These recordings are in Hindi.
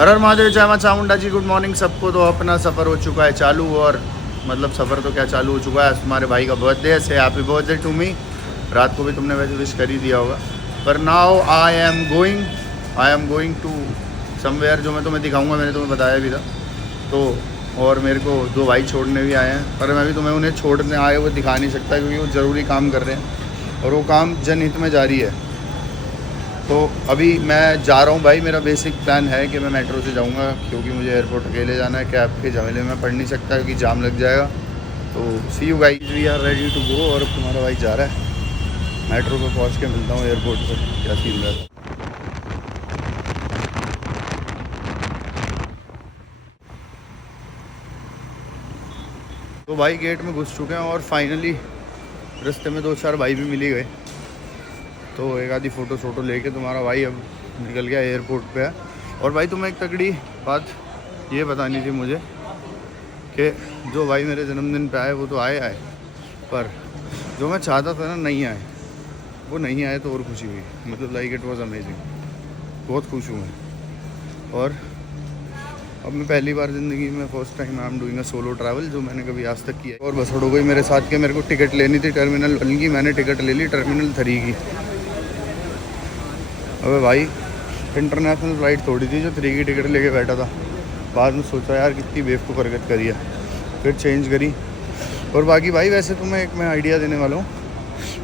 हर हर महादेव, जय मां चामुंडा जी। गुड मॉर्निंग सबको। तो अपना सफ़र हो चुका है चालू, और मतलब सफ़र तो क्या चालू हो चुका है। तुम्हारे भाई का बर्थडे है, से हैप्पी बर्थडे टू मी। रात को भी तुमने वैसे विश कर ही दिया होगा। पर now I am going to somewhere, जो मैं तुम्हें दिखाऊंगा। मैंने तुम्हें बताया भी था। तो और मेरे को दो भाई छोड़ने भी आए हैं, पर मैं भी तुम्हें उन्हें छोड़ने आए हुए दिखा नहीं सकता, क्योंकि वो ज़रूरी काम कर रहे हैं और वो काम जनहित में जारी है। तो अभी मैं जा रहा हूँ भाई। मेरा बेसिक प्लान है कि मैं मेट्रो से जाऊँगा, क्योंकि मुझे एयरपोर्ट अकेले जाना है। कैब के झमेले में पड़ नहीं सकता, क्योंकि जाम लग जाएगा। तो see you guys, we are ready to go. और अब तुम्हारा भाई जा रहा है। मेट्रो पे पहुँच के मिलता हूँ एयरपोर्ट पर, क्या सीन रहता है। तो भाई गेट में घुस चुके हैं, और फाइनली रास्ते में दो चार भाई भी मिल ही गए। तो एक आधी फ़ोटो शोटो लेके तुम्हारा भाई अब निकल गया एयरपोर्ट पे है। और भाई तुम्हें एक तगड़ी बात ये बतानी थी मुझे, कि जो भाई मेरे जन्मदिन पे आए वो तो आए, पर जो मैं चाहता था ना नहीं आए, वो नहीं आए। तो और खुशी हुई, मतलब लाइक इट वाज अमेजिंग। बहुत खुश हूँ मैं। और अब मैं पहली बार ज़िंदगी में first time I am doing a solo travel, जो मैंने कभी आज तक किया है। और बस हो गई मेरे साथ के, मेरे को टिकट लेनी थी टर्मिनल 1 की। मैंने टिकट ले ली टर्मिनल 3 की। अबे भाई, इंटरनेशनल फ़्लाइट थोड़ी थी जो 3 की टिकट लेके बैठा था। बाद में सोचा यार कितनी बेवकूफ़ हरकत करी है, फिर चेंज करी। और बाकी भाई वैसे तुम्हें एक मैं आइडिया देने वाला हूँ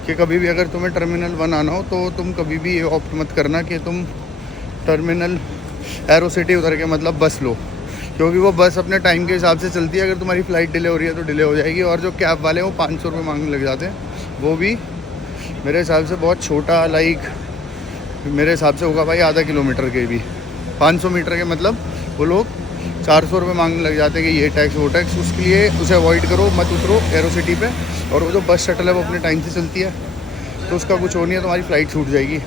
कि कभी भी अगर तुम्हें टर्मिनल 1 आना हो, तो तुम कभी भी ये ऑप्ट मत करना कि तुम टर्मिनल एरो सिटी उतर के मतलब बस लो, क्योंकि वो बस अपने टाइम के हिसाब से चलती है। अगर तुम्हारी फ़्लाइट डिले हो रही है तो डिले हो जाएगी। और जो कैब वाले हैं वो 500 रुपये मांगने लग जाते हैं। वो भी मेरे हिसाब से बहुत छोटा, लाइक मेरे हिसाब से होगा भाई आधा किलोमीटर के भी, 500 मीटर के, मतलब वो लोग 400 रुपये मांगने लग जाते हैं कि ये टैक्स वो टैक्स। उसके लिए उसे अवॉइड करो, मत उतरो एरो सिटी पे। और वो जो बस शटल है वो अपने टाइम से चलती है, तो उसका कुछ हो नहीं है, तुम्हारी फ़्लाइट छूट जाएगी।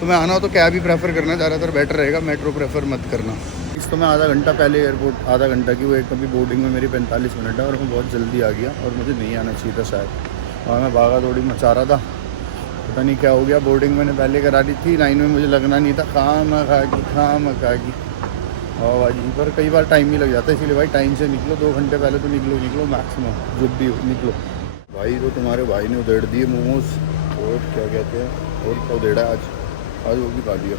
तुम्हें आना हो तो कैब ही प्रेफर करना, ज़्यादातर बेटर रहेगा। मेट्रो प्रेफर मत करना। इस तो मैं आधा घंटा पहले एयरपोर्ट, आधा घंटा की वो एक कभी बोर्डिंग में मेरी 45 मिनट है, और मैं बहुत जल्दी आ गया। और मुझे नहीं आना चाहिए था शायद, और मैं भागा दौड़ी मचा रहा था। पता नहीं क्या हो गया। बोर्डिंग मैंने पहले करा दी थी, लाइन में मुझे लगना नहीं था। खाम खागी आवाज़ी पर कई बार टाइम भी लग जाता है, इसलिए भाई टाइम से निकलो। 2 घंटे पहले तो निकलो मैक्सिमम, जब भी निकलो। भाई तो तुम्हारे भाई ने उधेड़ दिए मोमोज, और क्या कहते हैं, और क्या उधेड़ा है आज वो भी खा दिया।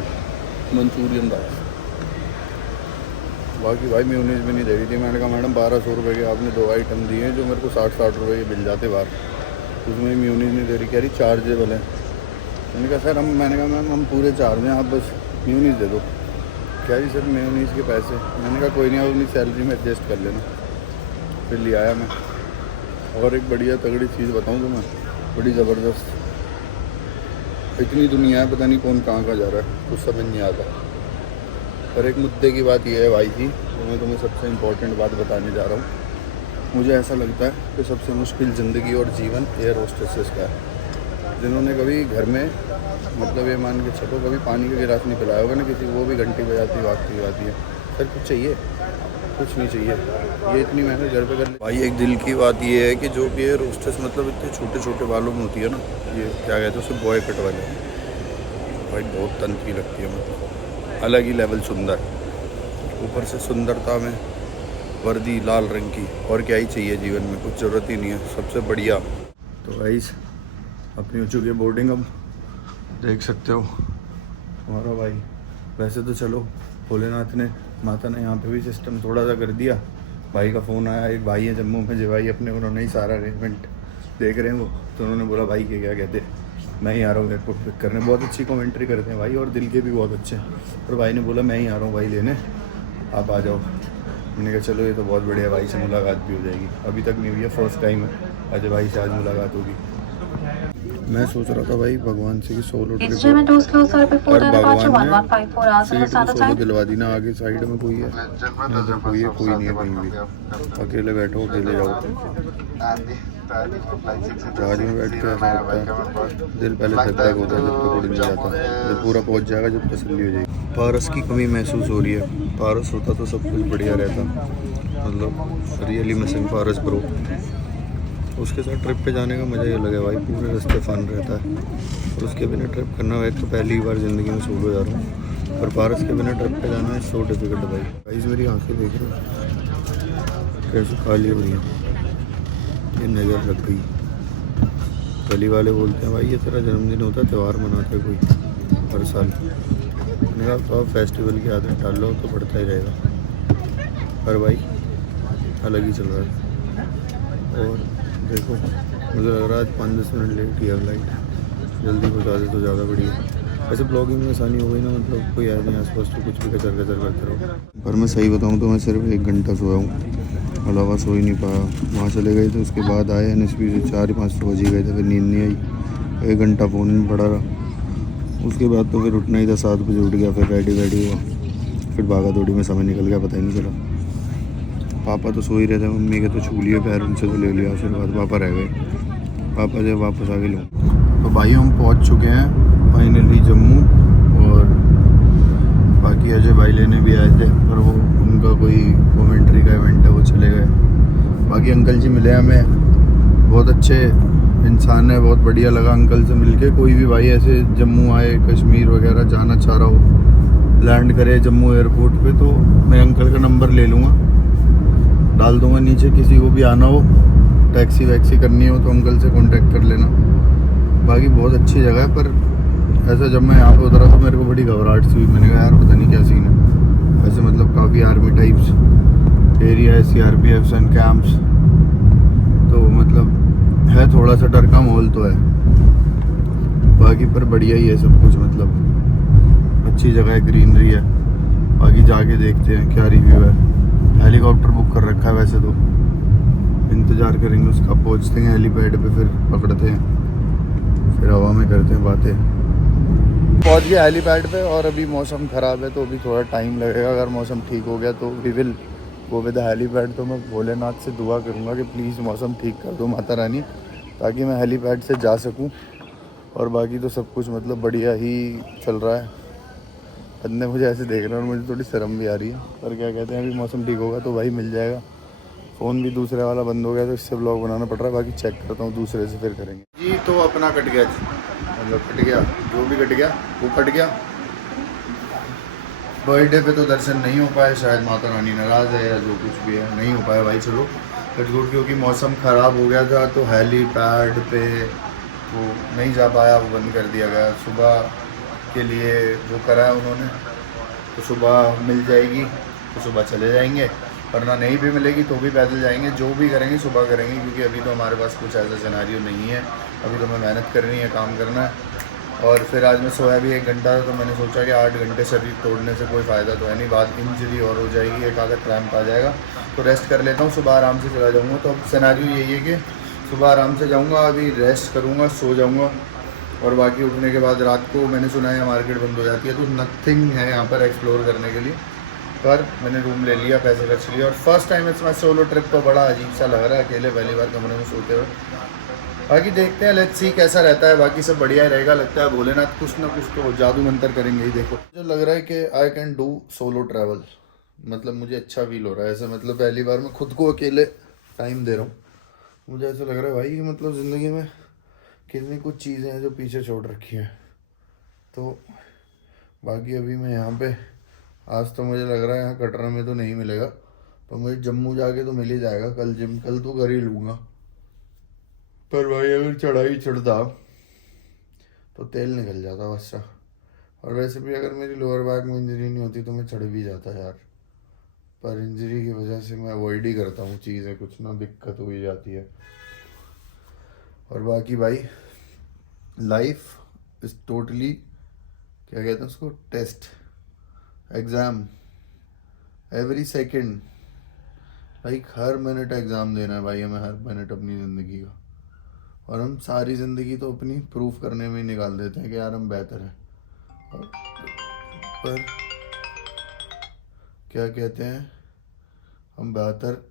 मंचूरियन था। बाकी भाई मेयोनीज भी नहीं दे रही थी। मैंने कहा मैडम 1200 रुपये के आपने 2 आइटम दिए हैं, जो मेरे को 60 रुपये के मिल जाते बाहर। उसमें मेयोनीज नहीं दे रही, कह रही चार्जेबल है। मैंने कहा सर मैंने कहा मैम हम पूरे चार्ज हैं, आप बस मेयोनीज दे दो। कह रही सर मेयोनीज के पैसे। मैंने कहा कोई नहीं, आप अपनी सैलरी में एडजस्ट कर लेना। फिर ले आया मैं। और एक बढ़िया तगड़ी चीज़ बताऊँ तुम्हें, बड़ी ज़बरदस्त। इतनी दुनिया है, पता नहीं कौन कहाँ का जा रहा है, कुछ समझ नहीं आता। पर एक मुद्दे की बात यह है भाई जी, तो मैं तुम्हें सबसे इम्पोर्टेंट बात बताने जा रहा हूँ। मुझे ऐसा लगता है कि सबसे मुश्किल ज़िंदगी और जीवन एयर होस्टेसेस का है, जिन्होंने कभी घर में, मतलब ये मान के चलो, कभी पानी का गिलास नहीं पिलाया होगा ना किसी को, वो भी घंटी बजाती आती है। सर कुछ चाहिए? कुछ नहीं चाहिए। ये इतनी मेहनत घर पे कर ले भाई। एक दिल की बात ये है कि जो कि एयर होस्टेस मतलब इतने छोटे छोटे बालों में होती है ना, ये क्या कहते हैं उसे, बॉय कट वाले, भाई बहुत तंत्री लगती है। मतलब अलग ही लेवल सुंदर। ऊपर से सुंदरता में वर्दी लाल रंग की, और क्या ही चाहिए जीवन में, कुछ ज़रूरत ही नहीं है, सबसे बढ़िया। तो गाइस अपनी हो चुकी है बोर्डिंग, अब देख सकते हो हमारा भाई। वैसे तो चलो भोलेनाथ ने, माता ने यहाँ पे भी सिस्टम थोड़ा सा कर दिया। भाई का फ़ोन आया, एक भाई है जम्मू में, जो भाई अपने, उन्होंने ही सारा अरेंजमेंट देख रहे हैं वो। तो उन्होंने बोला भाई के क्या कहते, मैं ही आ रहा हूँ एयरपोर्ट पिक करने। बहुत अच्छी कमेंट्री करते हैं भाई, और दिल के भी बहुत अच्छे हैं। और भाई ने बोला मैं ही आ रहा हूँ भाई लेने, आप आ जाओ। मैंने कहा चलो ये तो बहुत बढ़िया, भाई से मुलाकात भी हो जाएगी। अभी तक नहीं हुई है, फर्स्ट टाइम है। अजय भाई से आज मुलाकात होगी। मैं सोच रहा था भाई भगवान से कि सोलो ट्रिप, और भगवान ने सीट भी सोलो दिलवा दी ना। आगे साइड में कोई है, इधर कोई नहीं है कहीं भी। अकेले बैठो, अकेले जाओ। जहाज में बैठ के ऐसा लगता है दिल पहले धक धक होता है, जब तक उड़ नहीं जाता। जब पूरा पहुंच जाएगा, जब तसल्ली हो जाएगी। पारस की कमी महसूस हो रही है। पारस होता तो सब कुछ बढ़िया रहता, मतलब रियली मिसिंग पारस ब्रो। उसके साथ ट्रिप पे जाने का मज़ा ही अलग है भाई, पूरे रास्ते फन रहता है। और उसके बिना ट्रिप करना, एक तो पहली बार ज़िंदगी में सोलो जा रहा हूँ, पर पारस के बिना ट्रिप पे जाना है सो डिफिकल्ट भाई। गाइस मेरी आंखें देख रहे हो कैसे काली हो रही है, ये नज़र लग गई। गली वाले बोलते हैं भाई ये तेरा जन्मदिन होता है, त्यौहार मनाता है कोई हर साल। मैंने कहा तो आप फेस्टिवल की आदत डाल लो तो बढ़ता ही रहेगा, पर भाई अलग ही चल रहा है। और देखो मुझे लग रहा है आज 5-10 मिनट लेट ही है फ्लाइट, जल्दी पहुँचा दे तो ज़्यादा बढ़िया। ऐसे ब्लॉगिंग में आसानी हो गई ना, मतलब कोई आए नहीं आसपास तो कुछ भी कचर कचर करते रहो। पर मैं सही बताऊँ तो मैं सिर्फ 1 घंटा सोया हूँ, अलावा सो ही नहीं पाया। वहाँ चले गए थे, उसके बाद आए NSP से 4-5 तो बज ही गए थे, फिर नींद नहीं आई। 1 घंटा फ़ोन में पड़ा रहा, उसके बाद तो फिर उठना ही था। 7 बजे उठ गया, फिर रेडी हुआ, फिर भागा दौड़ी में समय निकल गया, पता ही नहीं चला। पापा तो सो ही रहे थे, मम्मी के तो छू लिए पैर, उनसे तो ले लिया आशीर्वाद। पापा रह गए, पापा जब वापस आगे लूँ। तो भाई हम पहुँच चुके हैं फाइनली जम्मू, और बाकी अजय भाई लेने भी आए थे, पर वो उनका कोई कमेंट्री का इवेंट है, वो चले गए। बाकी अंकल जी मिले हमें, बहुत अच्छे इंसान है, बहुत बढ़िया लगा अंकल से मिलके। कोई भी भाई ऐसे जम्मू आए, कश्मीर वगैरह जाना चाह रहा हो, लैंड करे जम्मू एयरपोर्ट पे, तो मैं अंकल का नंबर ले लूँगा, डाल दूँगा नीचे। किसी को भी आना हो, टैक्सी वैक्सी करनी हो तो अंकल से कॉन्टेक्ट कर लेना। बाकी बहुत अच्छी जगह है, पर ऐसा जब मैं यहाँ पे उतरा तो मेरे को बड़ी घबराहट सी हुई। मैंने कहा यार पता नहीं क्या सीन है। वैसे मतलब काफ़ी आर्मी टाइप्स एरिया है, CRPF एंड कैंप्स, तो मतलब है थोड़ा सा डर का माहौल तो है। बाकी पर बढ़िया ही है सब कुछ, मतलब अच्छी जगह है, ग्रीनरी है। बाकी जाके देखते हैं क्या रिव्यू है। हेलीकॉप्टर बुक कर रखा है वैसे तो, इंतज़ार करेंगे उसका। पहुँचते हैं हेलीपैड पे, फिर पकड़ते हैं, फिर हवा में करते हैं बातें। पहुंच गया हेलीपैड पे, और अभी मौसम ख़राब है तो अभी थोड़ा टाइम लगेगा। अगर मौसम ठीक हो गया तो we will go with helipad. तो मैं भोलेनाथ से दुआ करूंगा कि प्लीज़ मौसम ठीक कर दो माता रानी, ताकि मैं हेलीपैड से जा सकूं। और बाकी तो सब कुछ मतलब बढ़िया ही चल रहा है। बंदे मुझे ऐसे देख रहे हैं और मुझे थोड़ी शर्म भी आ रही है, पर क्या कहते हैं अभी मौसम ठीक होगा तो भाई मिल जाएगा। फ़ोन भी दूसरे वाला बंद हो गया तो इससे ब्लॉग बनाना पड़ रहा है। बाकी चेक करता हूँ दूसरे से, फिर करेंगे जी। तो अपना कट गया जी, मतलब कट गया, जो भी कट गया वो कट गया। बर्थडे पे तो दर्शन नहीं हो पाए, शायद माता रानी नाराज़ है या जो कुछ भी है, नहीं हो पाया भाई। चलो कटगुट, क्योंकि मौसम ख़राब हो गया था तो हेलीपैड पे वो नहीं जा पाया, वो बंद कर दिया गया। सुबह के लिए वो करा है उन्होंने, तो सुबह मिल जाएगी तो सुबह चले जाएंगे, वरना नहीं भी मिलेगी तो भी पैदल जाएंगे। जो भी करेंगे सुबह करेंगे, क्योंकि अभी तो हमारे पास कुछ ऐसा सिनेरियो नहीं है। अभी तो हमें मेहनत करनी है, काम करना है। और फिर आज मैं सोया भी 1 घंटा था, तो मैंने सोचा कि 8 घंटे शरीर तोड़ने से कोई फ़ायदा तो है नहीं, बाद इंजरी और हो जाएगी, एक आधा क्रैम्प आ जाएगा। तो रेस्ट कर लेता हूँ, सुबह आराम से चला जाऊँगा। तो अब सिनेरियो यही है कि सुबह आराम से जाऊँगा, अभी रेस्ट करूँगा, सो जाऊँगा। और बाकी उठने के बाद रात को मैंने सुना है मार्केट बंद हो जाती है, तो नथिंग है यहाँ पर एक्सप्लोर करने के लिए। पर मैंने रूम ले लिया, पैसे खर्च लिए, और first time it's my solo trip. तो बड़ा अजीब सा लग रहा है अकेले पहली बार कमरे में सोते हुए। बाकी देखते हैं, लेट्स सी कैसा रहता है। बाकी सब बढ़िया ही रहेगा। लगता है भोलेनाथ कुछ ना कुछ तो जादू मंतर करेंगे ही। देखो मुझे लग रहा है कि I can do solo travel, मतलब मुझे अच्छा फील हो रहा है ऐसे। मतलब पहली बार मैं खुद को अकेले टाइम दे रहा हूँ। मुझे ऐसा लग रहा है भाई कि मतलब ज़िंदगी में कितनी कुछ चीज़ें हैं जो पीछे छोड़ रखी हैं। तो बाकी अभी मैं यहाँ पे, आज तो मुझे लग रहा है यहाँ कटरा में तो नहीं मिलेगा, पर मुझे जम्मू जाके तो मिल ही जाएगा। कल जिम कल तो कर ही लूँगा। पर भाई अगर चढ़ाई चढ़ता तो तेल निकल जाता बस। और वैसे भी अगर मेरी लोअर बैक में इंजरी नहीं होती तो मैं चढ़ भी जाता यार, पर इंजरी की वजह से मैं अवॉइड ही करता हूँ चीज़ें, कुछ ना दिक्कत हो ही जाती है। और बाकी भाई लाइफ इज़ टोटली, क्या कहते हैं उसको, टेस्ट, एग्ज़ाम, एवरी सेकेंड। भाई हर मिनट एग्ज़ाम देना है भाई हमें, हर मिनट अपनी ज़िंदगी का। और हम सारी ज़िंदगी तो अपनी प्रूफ करने में ही निकाल देते हैं कि यार हम बेहतर हैं। पर क्या कहते हैं, हम बेहतर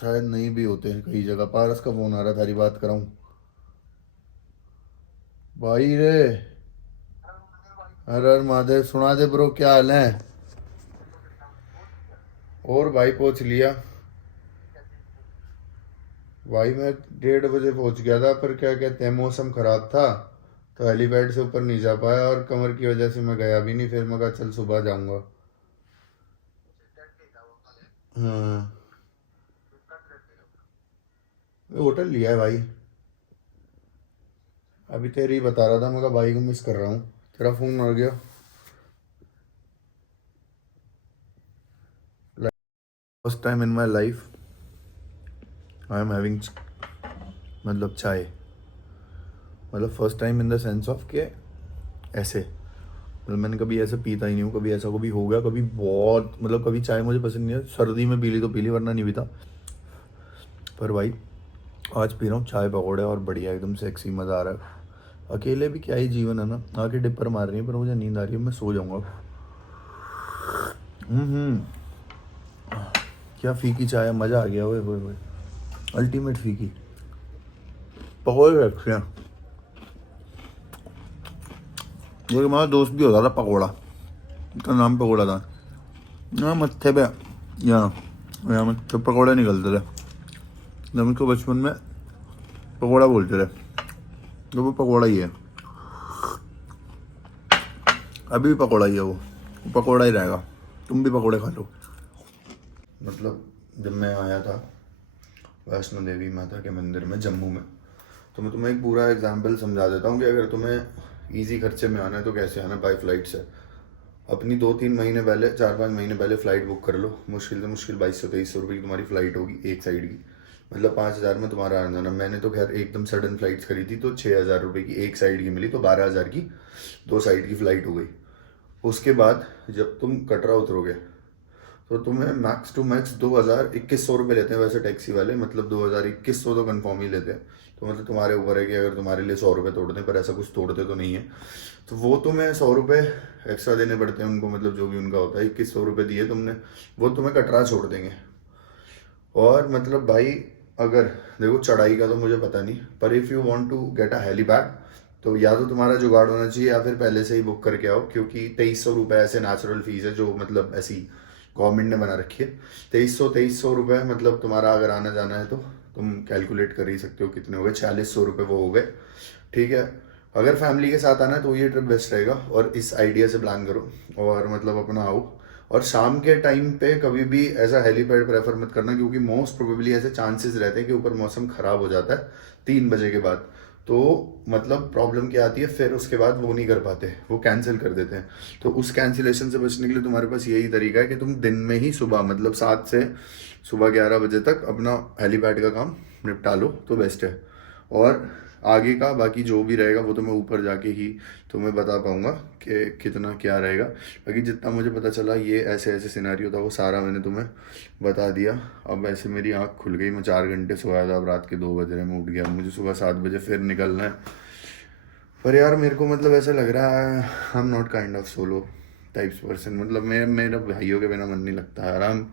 शायद नहीं भी होते हैं कई जगह। पारस का फ़ोन आ रहा, थारी बात कराऊं भाई रे। हर हर महादेव, सुना दे ब्रो, क्या हाल है? और भाई पहुंच लिया भाई, मैं 1:30 बजे पहुंच गया था, पर क्या कहते हैं मौसम ख़राब था तो हेलीपैड से ऊपर नहीं जा पाया और कमर की वजह से मैं गया भी नहीं। फिर मैं कहा चल सुबह जाऊँगा। हाँ, होटल लिया है भाई। अभी तेरी ही बता रहा था, मैं कहा भाई को मिस कर रहा हूँ, तेरा फ़ोन आ गया। First time in my life I am having मतलब चाय, मतलब first time in the sense of के ऐसे, मतलब मैंने कभी ऐसे पीता ही नहीं हूँ। कभी ऐसा कभी हो गया, कभी बहुत मतलब कभी चाय मुझे पसंद नहीं है, सर्दी में पी ली तो पी ली वरना नहीं पीता। पर भाई आज पी रहा हूँ चाय पकौड़े और बढ़िया एकदम सेक्सी, मज़ा आ रहा है। अकेले भी क्या ही जीवन है ना। आके डिपर मार रही है पर मुझे नींद आ रही है, मैं सो जाऊँगा। क्या फीकी चाय है, मज़ा आ गया। ओए होए होए, अल्टीमेट फीकी। पकौड़े रखे हैं, ये हमारा दोस्त भी होता था पकौड़ा, उसका नाम पकौड़ा था। यहाँ मत्थे पे यहाँ यहाँ मत्थे पकौड़े निकलते थे, जब उसको बचपन में पकौड़ा बोलते थे, तो वो पकौड़ा ही है। अभी भी पकौड़ा ही है, वो पकौड़ा ही रहेगा। तुम भी पकौड़े खा लो। मतलब जब मैं आया था वैष्णो देवी माता के मंदिर में जम्मू में, तो मैं तुम्हें एक पूरा एग्जाम्पल समझा देता हूँ कि अगर तुम्हें इजी खर्चे में आना है तो कैसे आना। बाई फ्लाइट से अपनी 2-3 महीने पहले, 4-5 महीने पहले फ़्लाइट बुक कर लो। मुश्किल से मुश्किल 2200-2300 रुपये की तुम्हारी फ़्लाइट होगी एक साइड की, मतलब 5,000 में तुम्हारा आना जाना। मैंने तो खैर एकदम सडन फ्लाइट्स करी थी तो 6,000 रुपये की एक साइड की मिली, तो 12,000 की 2 साइड की फ़्लाइट हो गई। उसके बाद जब तुम कटरा उतरोगे तो तुम्हें मैक्स टू मैक्स 2,000-2,100 रुपये लेते हैं वैसे टैक्सी वाले, मतलब 2,000-2,100 तो कन्फर्म ही लेते हैं। तो मतलब तुम्हारे ऊपर है कि अगर तुम्हारे लिए 100 रुपये तोड़ दें, पर ऐसा कुछ तोड़ते तो नहीं है। तो वो तुम्हें 100 रुपये एक्स्ट्रा देने पड़ते हैं उनको, मतलब जो भी उनका होता है। 2,100 रुपये दिए तुमने, वो तुम्हें कटरा छोड़ देंगे। और मतलब भाई अगर देखो चढ़ाई का तो मुझे पता नहीं, पर if you want to get a helipad तो या तो तुम्हारा जुगाड़ होना चाहिए या फिर पहले से ही बुक करके आओ, क्योंकि 2,300 रुपये ऐसे नेचुरल फीस है जो मतलब ऐसी गवर्नमेंट ने बना रखी है। 2,300 मतलब तुम्हारा अगर आना जाना है तो तुम कैलकुलेट कर ही सकते हो कितने हो गए, 4,600 रुपये वो हो गए। ठीक है, अगर फैमिली के साथ आना है तो ये ट्रिप बेस्ट रहेगा, और इस आइडिया से प्लान करो और मतलब अपना आओ। और शाम के टाइम पे कभी भी ऐसा हेलीपैड प्रेफर मत करना, क्योंकि मोस्ट प्रोबेबली ऐसे चांसेस रहते हैं कि ऊपर मौसम ख़राब हो जाता है 3 बजे के बाद। तो मतलब प्रॉब्लम क्या आती है, फिर उसके बाद वो नहीं कर पाते, वो कैंसिल कर देते हैं। तो उस कैंसिलेशन से बचने के लिए तुम्हारे पास यही तरीका है कि तुम दिन में ही सुबह मतलब 7 से सुबह 11 बजे तक अपना हेलीपैड का काम निपटा लो तो बेस्ट है। और आगे का बाकी जो भी रहेगा वो तो मैं ऊपर जाके ही तुम्हें बता पाऊँगा कि कितना क्या रहेगा। बाकी जितना मुझे पता चला ये ऐसे ऐसे सिनेरियो था, वो सारा मैंने तुम्हें बता दिया। अब ऐसे मेरी आँख खुल गई, मैं 4 घंटे सोया था, अब रात के 2 बज रहे मैं उठ गया, मुझे सुबह 7 बजे फिर निकलना है। पर यार मेरे को मतलब ऐसा लग रहा है I am not kind of solo types person, मतलब मेरा भाइयों के बिना मन नहीं लगता यार। हम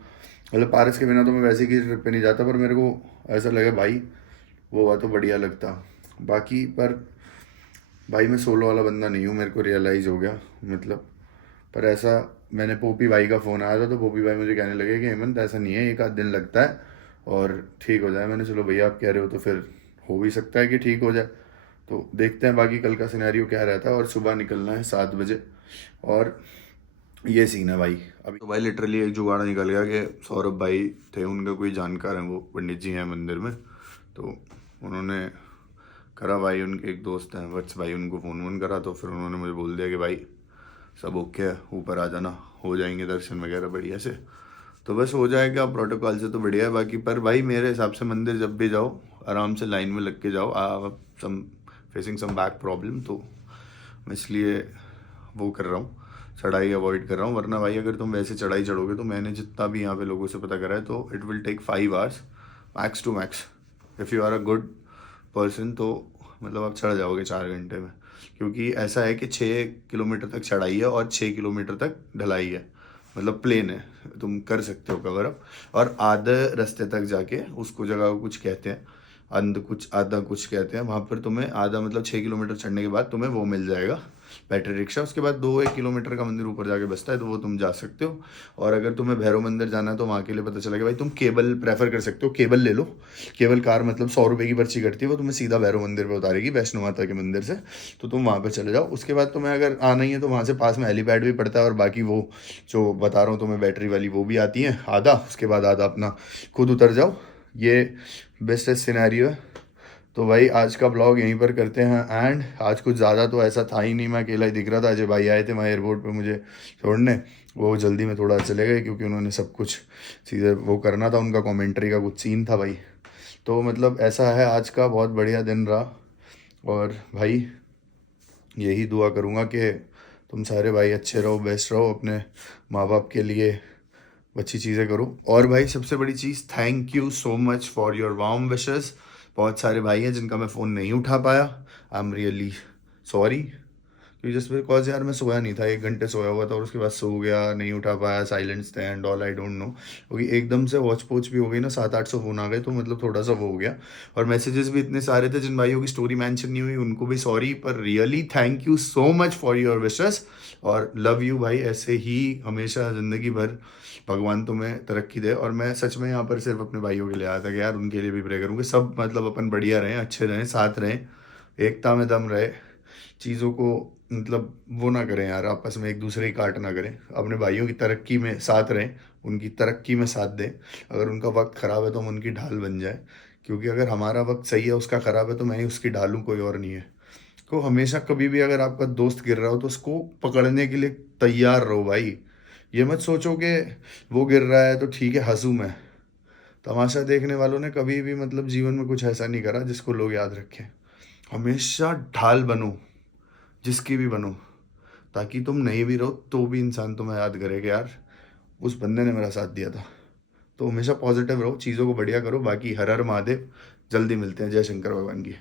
मतलब पारस के बिना तो मैं वैसे ही किसी ट्रिप पे नहीं जाता, पर मेरे को ऐसा लगे भाई वो हुआ तो बढ़िया लगता। बाकी पर भाई मैं सोलो वाला बंदा नहीं हूँ, मेरे को रियलाइज़ हो गया मतलब। पर ऐसा मैंने पोपी भाई का फ़ोन आया था तो पोपी भाई मुझे कहने लगे कि हेमंत ऐसा नहीं है, 1 आध दिन लगता है और ठीक हो जाए। मैंने चलो भैया आप कह रहे हो तो फिर हो भी सकता है कि ठीक हो जाए, तो देखते हैं बाकी कल का सिनेरियो क्या रहता है। और सुबह निकलना है 7 बजे, और ये सीन है भाई। अभी तो भाई लिटरली एक जुगाड़ निकल गया कि सौरभ भाई थे, उनका कोई जानकार है, वो पंडित जी हैं मंदिर में, तो उन्होंने करा भाई, उनके एक दोस्त हैं वत्स भाई, उनको फ़ोन वोन करा तो फिर उन्होंने मुझे बोल दिया कि भाई सब ओके है, ऊपर आ जाना, हो जाएंगे दर्शन वगैरह बढ़िया से। तो बस हो जाएगा प्रोटोकॉल से तो बढ़िया है। बाकी पर भाई मेरे हिसाब से मंदिर जब भी जाओ आराम से लाइन में लग के जाओ। सम फेसिंग सम बैक प्रॉब्लम, तो मैं इसलिए वो कर रहा हूँ, चढ़ाई अवॉइड कर रहा हूँ। वरना भाई अगर तुम वैसे चढ़ाई चढ़ोगे तो मैंने जितना भी यहाँ पे लोगों से पता करा है तो it will take 5 hours max to max. If you are a good person तो मतलब आप चढ़ जाओगे 4 घंटे में, क्योंकि ऐसा है कि 6 किलोमीटर तक चढ़ाई है और 6 किलोमीटर तक ढलाई है, मतलब प्लेन है, तुम कर सकते हो कवर अप। और आधे रास्ते तक जाके उसको जगह को कुछ कहते हैं, अंध कुछ आधा कुछ कहते हैं, वहाँ पर तुम्हें आधा मतलब 6 किलोमीटर चढ़ने के बाद तुम्हें वो मिल जाएगा, बैटरी रिक्शा। उसके बाद 2-1 किलोमीटर का मंदिर ऊपर जाके बसता है, तो वो तुम जा सकते हो। और अगर तुम्हें भैरव मंदिर जाना है तो वहाँ के लिए पता चला कि भाई तुम केबल प्रेफर कर सकते हो, केबल ले लो। केबल कार मतलब 100 रुपये की पर्ची कटती है, वो तुम्हें सीधा भैरव मंदिर पे उतारेगी वैष्णो माता के मंदिर से, तो तुम वहाँ पर चले जाओ। उसके बाद तुम्हें अगर आना ही है तो वहाँ से पास में हेलीपैड भी पड़ता है, और बाकी वो जो बता रहा हूँ तुम्हें बैटरी वाली वो भी आती है आधा, उसके बाद आधा अपना खुद उतर जाओ। ये बेस्ट सिनेरियो है। तो भाई आज का ब्लॉग यहीं पर करते हैं एंड। आज कुछ ज़्यादा तो ऐसा था ही नहीं, मैं अकेला ही दिख रहा था। अजय भाई आए थे वहाँ एयरपोर्ट पे मुझे छोड़ने, वो जल्दी में थोड़ा चले गए क्योंकि उन्होंने सब कुछ सीधे वो करना था, उनका कमेंट्री का कुछ सीन था भाई। तो मतलब ऐसा है, आज का बहुत बढ़िया दिन रहा। और भाई यही दुआ करूँगा कि तुम सारे भाई अच्छे रहो, बेस्ट रहो, अपने माँ बाप के लिए अच्छी चीज़ें करो। और भाई सबसे बड़ी चीज़, thank you so much for your warm wishes. बहुत सारे भाई हैं जिनका मैं फ़ोन नहीं उठा पाया, आई एम रियली सॉरी। क्योंकि जस्ट बिकॉज यार मैं सोया नहीं था, 1 घंटे सोया हुआ था और उसके बाद सो गया, नहीं उठा पाया, साइलेंस थे and all, I don't know. क्योंकि एकदम से वॉच पोच भी हो गई ना, 700-800 फ़ोन आ गए, तो मतलब थोड़ा सा वो हो गया। और मैसेजेस भी इतने सारे थे, जिन भाइयों की स्टोरी मेंशन नहीं हुई उनको भी सॉरी, पर really thank you so much for your wishes. और लव यू भाई, ऐसे ही हमेशा ज़िंदगी भर भगवान तुम्हें तरक्की दे। और मैं सच में यहाँ पर सिर्फ अपने भाइयों के लिए आया था कि यार उनके लिए भी प्रे करूँ कि सब मतलब अपन बढ़िया रहें, अच्छे रहें, साथ रहें, एकता में दम रहे, चीज़ों को मतलब वो ना करें यार, आपस में एक दूसरे की काट ना करें, अपने भाइयों की तरक्की में साथ रहें, उनकी तरक्की में साथ दें। अगर उनका वक्त ख़राब है तो हम उनकी ढाल बन जाए, क्योंकि अगर हमारा वक्त सही है, उसका ख़राब है, तो मैं ही उसकी ढाल हूँ, कोई और नहीं है। तो हमेशा कभी भी अगर आपका दोस्त गिर रहा हो तो उसको पकड़ने के लिए तैयार रहो भाई। ये मत सोचो कि वो गिर रहा है तो ठीक है हंसूँ मैं। तमाशा देखने वालों ने कभी भी मतलब जीवन में कुछ ऐसा नहीं करा जिसको लोग याद रखें। हमेशा ढाल बनो, जिसकी भी बनो, ताकि तुम नहीं भी रहो तो भी इंसान तुम्हें याद करे कि यार उस बंदे ने मेरा साथ दिया था। तो हमेशा पॉजिटिव रहो, चीज़ों को बढ़िया करो। बाकी हर हर महादेव, जल्दी मिलते हैं। जय शंकर भगवान की।